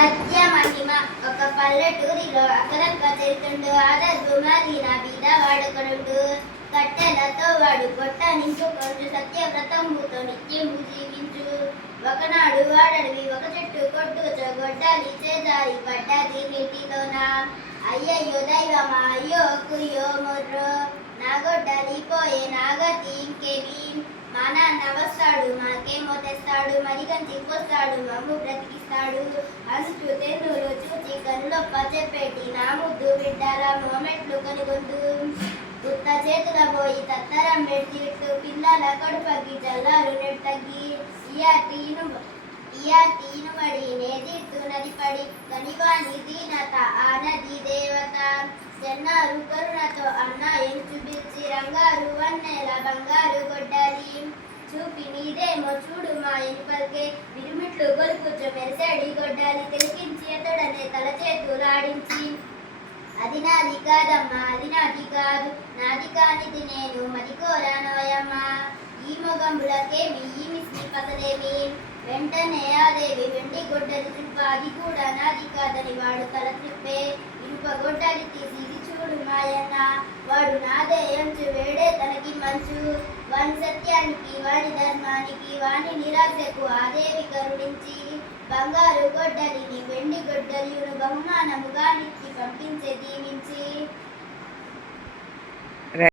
సత్య మహిమ ఒక పల్లెటూరిలో అక్కడక్క చేస్తుండు ఆదర్భు మారిన బీద వాడుకనుండు కట్టెలతో వాడు పొట్ట నింపుకొంచు సత్యవ్రతముతో నిత్యము జీవించు. ఒకనాడు వాడడివి ఒక చెట్టు కొట్టుచో గొడ్డలి చేజారి పడ్డది నీటిలోన. అయ్యయ్యో దైవమా అయ్యో కుయ్యో మొర్రో నా గొడ్డలి పోయే నాగతి ఇంకేమి. మా నాన్న వస్తాడు మాకేమో తెస్తాడు మరిగంచి పోస్తాడు మమ్ము బ్రతికిస్తాడు. అంచు తెన్నులు చూచి కనులొప్ప చెప్పేటి నా ముద్దు బిడ్డల మోమెట్లు కనుగొందు. ఉత్త చేతుల పోయి తత్తరం పెడిచిట్టు పిల్లల కడుపకి జల్లారు నెట్టగి. ఇయా తీనుబడి నేదిట్టు నది పడి కనివాని దీనత ఆ నది దేవత. చెన్నారు కరుణతో అన్న ఎంచు బిల్చి రంగారు వన్నెల బంగారు గొడ్డలి. చూపి నీదేమో చూడు మా ఎనుపల్కే విరుమిట్లు గొలుపుచు మెరిసెడి గొడ్డలి. తిలికించి అతడనే తల చేతులాడించి అది నాది కాదమ్మా అది నాది కాదు నాది కానిది నేను మది కోరానోయమ్మా. ఈ మొగంబులకేమి ఈ మిస్ని పసలేమి. వెంటనే ఆ దేవి వెండి గొడ్డలి త్రిప్ప అది కూడా నాది కాదని వాడు తల త్రిప్పే. ఇనుప గొడ్డలి తీసి ఇది చూడు మాయన్న వాడు నాదే అంచు వేడే తనకి మంచు. వాని సత్యానికి వాని ధర్మానికి వాని నిరాశకు ఆ దేవి కరుణించి బంగారు గొడ్డలిని వెండి గొడ్డలియును బహుమానముగా నిచ్చి పంపించే దీవించి.